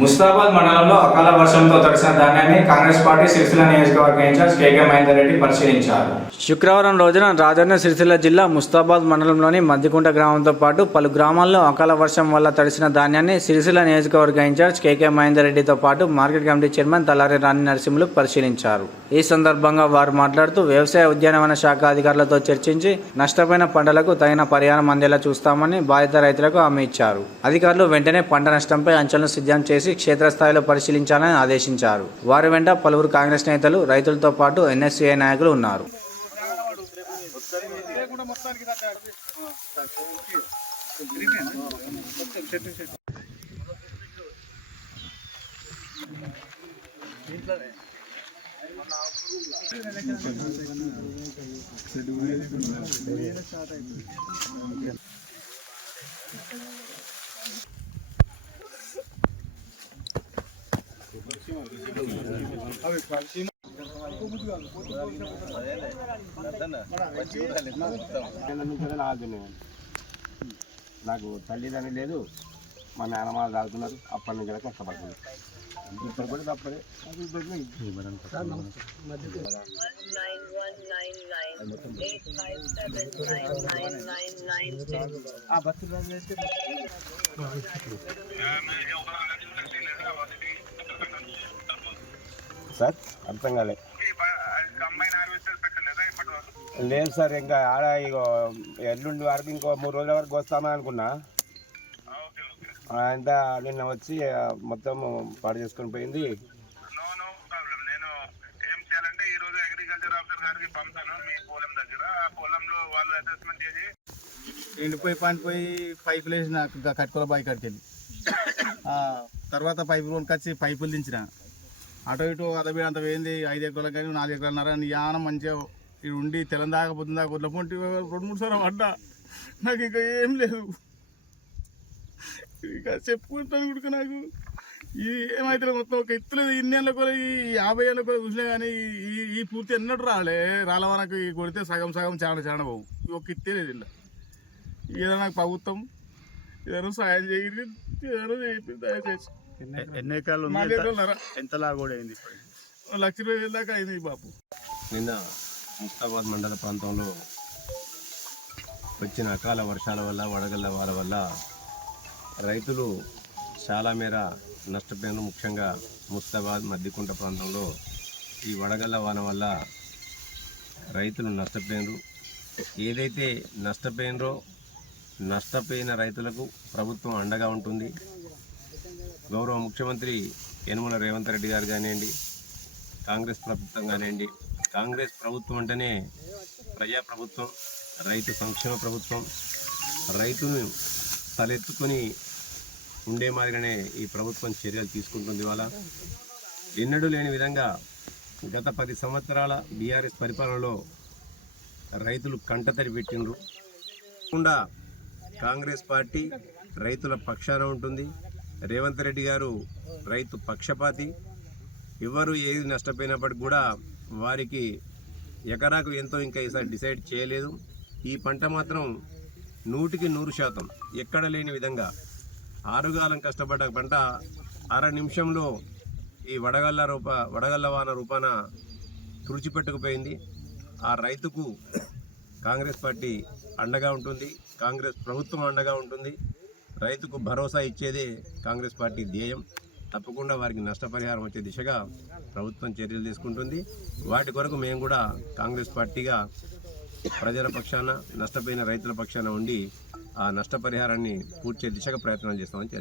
ముస్తాబాద్ మండలంలో అకాల వర్షంతో తడిసిన ధాన్యాన్ని కాంగ్రెస్ పార్టీ సిరిసిల్ల నియోజకవర్గ ఇన్ఛార్జ్ కేకే మహేందర్ రెడ్డి పరిశీలించారు. శుక్రవారం రోజున రాజన్న సిరిసిల్ల జిల్లా ముస్తాబాద్ మండలంలోని మద్దికుంట గ్రామంతో పాటు పలు గ్రామాల్లో అకాల వర్షం వల్ల తడిసిన ధాన్యాన్ని సిరిసిల్ల నియోజకవర్గ ఇన్ఛార్జ్ కేకే మహేందర్ రెడ్డితో పాటు మార్కెట్ కమిటీ చైర్మన్ తలారి రాణి నరసింహులు పరిశీలించారు. ఈ సందర్భంగా వారు మాట్లాడుతూ వ్యవసాయ ఉద్యానవన శాఖ అధికారులతో చర్చించి నష్టపోయిన పంటలకు తగిన పరిహారం అందేలా చూస్తామని బాధిత రైతులకు హామీ ఇచ్చారు. అధికారులు వెంటనే పంట నష్టంపై అంచనాలు సిద్ధం చేసి క్షేత్రస్థాయిలో పరిశీలించాలని ఆదేశించారు. వారి వెంట పలువురు కాంగ్రెస్ నేతలు, రైతులతో పాటు ఎన్ఎస్సీఐ నాయకులు ఉన్నారు. నాకు తల్లిదండ్రి లేదు, మా నాన్నమ్మ తాగుతున్నారు. అప్పటి నుంచి కష్టపడుతుంది. ఇప్పుడు కూడా తప్పదే. సార్ అర్థం కాలే. లేదు సార్, ఇంకా ఆడ ఇగో ఎల్లుండి వరకు ఇంకో 3 రోజుల వరకు వస్తామని అనుకున్నా. అంతా నిన్న వచ్చి మొత్తం పాడు చేసుకొని పోయింది. ఎండిపోయి పనిపోయి పైపులు వేసిన కట్టుకోల బావి కట్టుకెళ్ళి తర్వాత పైపులు కొనుకొచ్చి పైపులు దించిన. అటు ఇటు అదబి అంత పోయింది. 5 ఎకరాలకు కానీ 4 ఎకరాలన్నర యానం మంచిగా ఇది ఉండి తెలంగాణ పొద్దుందాకా వదిలేకుంటే 2-3 సార్లు పడ్డా. నాకు ఇంకా ఏం లేదు, ఇక చెప్పుకుంటాను కూడా. నాకు ఇది ఏమైతే మొత్తం ఒక ఎత్తులేదు. ఇన్ని ఏళ్ళ కూడా ఈ 50 ఏళ్ళ కూడా చూసినా కానీ ఈ పూర్తి ఎన్నట్టు రాళ్ళ మనకు కొడితే సగం చాలా బావు. ఒక ఎత్తే లేదు. ఇలా ఏదైనా నాకు ప్రభుత్వం ఏదైనా సాయం చేయండి, ఏదైనా చేయండి దయచేసి. ఎన్ని ఎకరాలు ఎంతలా కూడా అయింది? 1,20,000 దాకా అయింది బాబు. నిన్న ముస్తాబాద్ మండల ప్రాంతంలో వచ్చిన అకాల వర్షాల వల్ల, వడగళ్ల వాన వల్ల రైతులు చాలా మేర నష్టపోయినారు. ముఖ్యంగా ముస్తాబాద్ మద్దికుంట ప్రాంతంలో ఈ వడగళ్ల వాన వల్ల రైతులు నష్టపోయినారు. ఏదైతే నష్టపోయిన రైతులకు ప్రభుత్వం అండగా ఉంటుంది. గౌరవ ముఖ్యమంత్రి యనమల రేవంత్ రెడ్డి గారు కానివ్వండి, కాంగ్రెస్ ప్రభుత్వం కానివ్వండి. కాంగ్రెస్ ప్రభుత్వం అంటేనే ప్రజాప్రభుత్వం, రైతు సంక్షేమ ప్రభుత్వం. రైతును తలెత్తుకొని ఉండే మాదిరిగానే ఈ ప్రభుత్వం చర్యలు తీసుకుంటుంది. ఇవాళ ఎన్నడూ లేని విధంగా గత 10 సంవత్సరాల బీఆర్ఎస్ పరిపాలనలో రైతులు కంటతడి పెట్టిండ్రు. కాకుండా కాంగ్రెస్ పార్టీ రైతుల పక్షాన ఉంటుంది. రేవంత్ రెడ్డి గారు రైతు పక్షపాతి. ఎవరు ఏది నష్టపోయినప్పటికి కూడా వారికి ఎకరాకు ఎంతో ఇంకా ఈసారి డిసైడ్ చేయలేదు. ఈ పంట మాత్రం 100% ఎక్కడ లేని విధంగా ఆరుగాలం కష్టపడ్డ పంట అర నిమిషంలో ఈ వడగళ్ల వాన రూపాన తుడిచిపెట్టుకుపోయింది. ఆ రైతుకు కాంగ్రెస్ పార్టీ అండగా ఉంటుంది, కాంగ్రెస్ ప్రభుత్వం అండగా ఉంటుంది. రైతుకు భరోసా ఇచ్చేదే కాంగ్రెస్ పార్టీ ధ్యేయం. తప్పకుండా వారికి నష్టపరిహారం వచ్చే దిశగా ప్రభుత్వం చర్యలు తీసుకుంటుంది. వాటి కొరకు మేము కూడా కాంగ్రెస్ పార్టీగా ప్రజల పక్షాన, నష్టపోయిన రైతుల పక్షాన ఉండి ఆ నష్టపరిహారాన్ని పూర్తి దిశగా ప్రయత్నాలు చేస్తామని